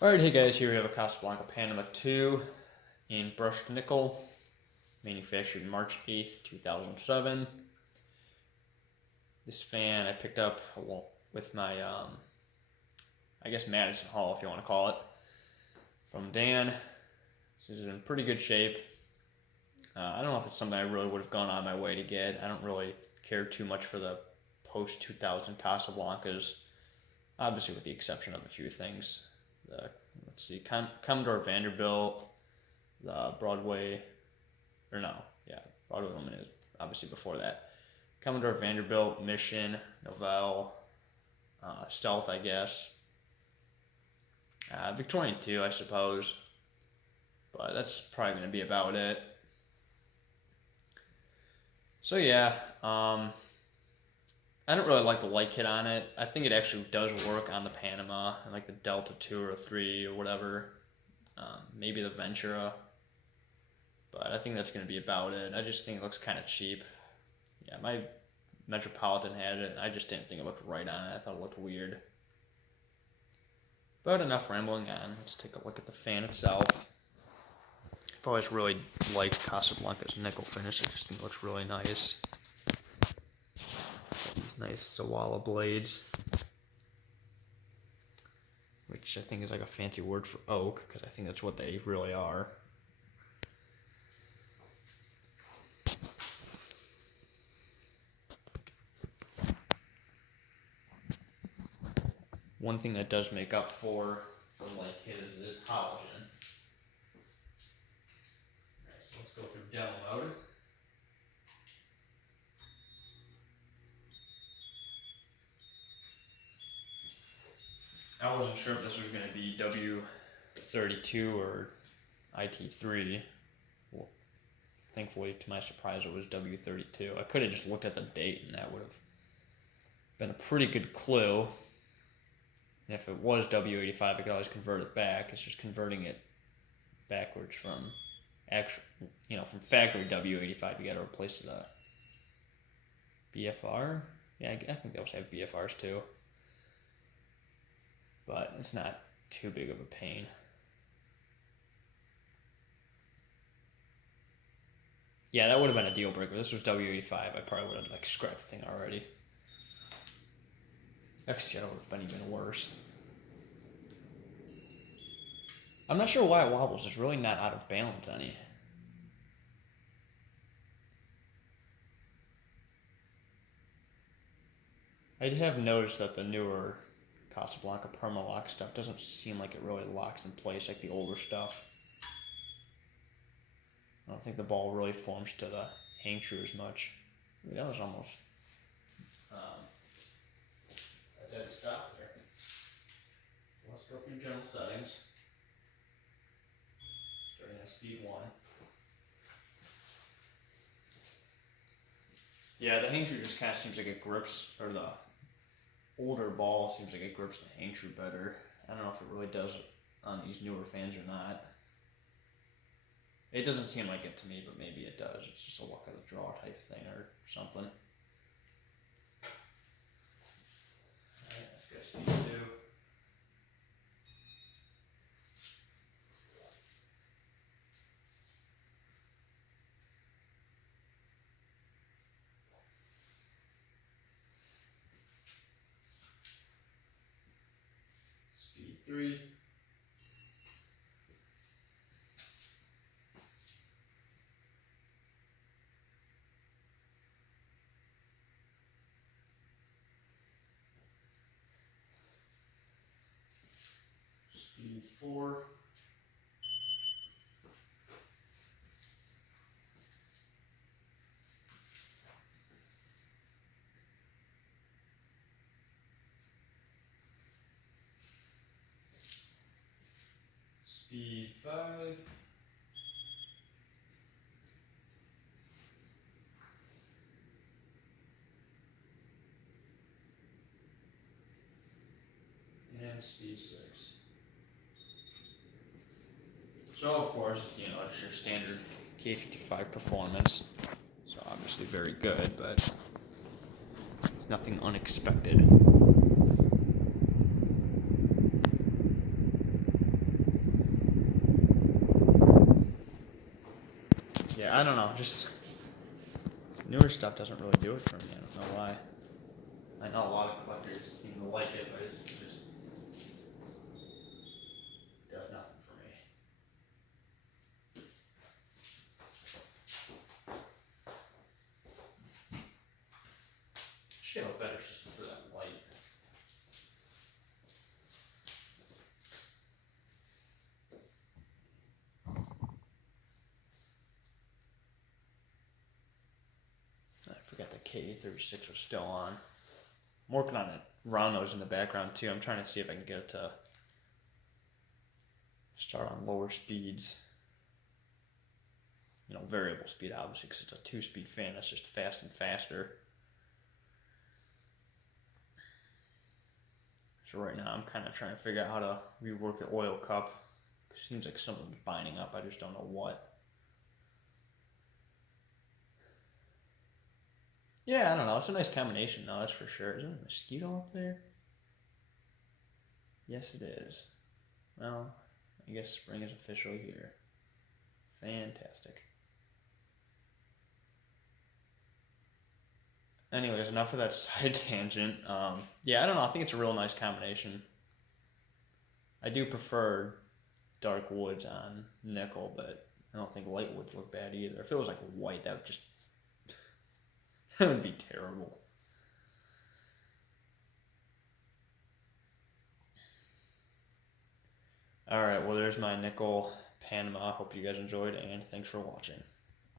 Alright, hey guys, here we have a Casablanca Panama 2 in brushed nickel, manufactured March 8th, 2007. This fan I picked up with my, I guess Madison Hall, if you want to call it, from Dan. This is in pretty good shape. I don't know if it's something I really would have gone on my way to get. I don't really care too much for the post-2000 Casablancas, obviously with the exception of a few things. Let's see, Commodore Vanderbilt, the Broadway Woman is obviously before that. Commodore Vanderbilt, Mission, Novell, Stealth, I guess. Victorian too, I suppose. But that's probably going to be about it. So yeah, I don't really like the light kit on it. I think it actually does work on the Panama and like the Delta 2 or 3 or whatever. Maybe the Ventura. But I think that's going to be about it. I just think it looks kind of cheap. Yeah, my Metropolitan had it, and I just didn't think it looked right on it. I thought it looked weird. But enough rambling on. Let's take a look at the fan itself. I've always really liked Casablanca's nickel finish. I just think it looks really nice. These nice sawala blades, which I think is like a fancy word for oak, because I think that's what they really are. One thing that does make up for the light kit is this halogen. Alright, so let's go through demo mode. I wasn't sure if this was going to be W32 or IT3. Well, thankfully, to my surprise, it was W32. I could have just looked at the date and that would have been a pretty good clue. And if it was W85, I could always convert it back. It's just converting it backwards from from factory W85. You got to replace the BFR. Yeah, I think they also have BFRs too. But it's not too big of a pain. Yeah, that would have been a deal breaker. This was W85. I probably would have scrapped the thing already. XJ would have been even worse. I'm not sure why it wobbles. It's really not out of balance any. I have noticed that the newer Casablanca Permalock stuff doesn't seem like it really locks in place like the older stuff. I don't think the ball really forms to the hang true as much. I mean, that was almost a dead stop there. Let's go through general settings. Starting at speed 1. Yeah, the hang true just kind of seems like it grips, or the older ball seems like it grips the hang true better. I don't know if it really does on these newer fans or not. It doesn't seem like it to me, but maybe it does. It's just a luck of the draw type thing or something. Alright, let's go speed 2. Speed 3. Speed 4. Speed 5. And speed 6. So of course, it's it's your standard K55 performance. So obviously very good, but it's nothing unexpected. I don't know, just newer stuff doesn't really do it for me. I don't know why. I know a lot of collectors seem to like it, but it just does nothing for me. Should have a better system for that light. I forgot the K36 was still on. I'm working on it. Round in the background too. I'm trying to see if I can get it to start on lower speeds. You know, variable speed obviously, because it's a 2-speed fan. That's just fast and faster. So right now I'm kind of trying to figure out how to rework the oil cup. It seems like something's binding up. I just don't know what. Yeah, I don't know. It's a nice combination, though, that's for sure. Is there a mosquito up there? Yes, it is. Well, I guess spring is officially here. Fantastic. Anyways, enough of that side tangent. Yeah, I don't know. I think it's a real nice combination. I do prefer dark woods on nickel, but I don't think light woods look bad either. If it was like white, that would just that would be terrible. All right, well, there's my nickel Panama. I hope you guys enjoyed, and thanks for watching.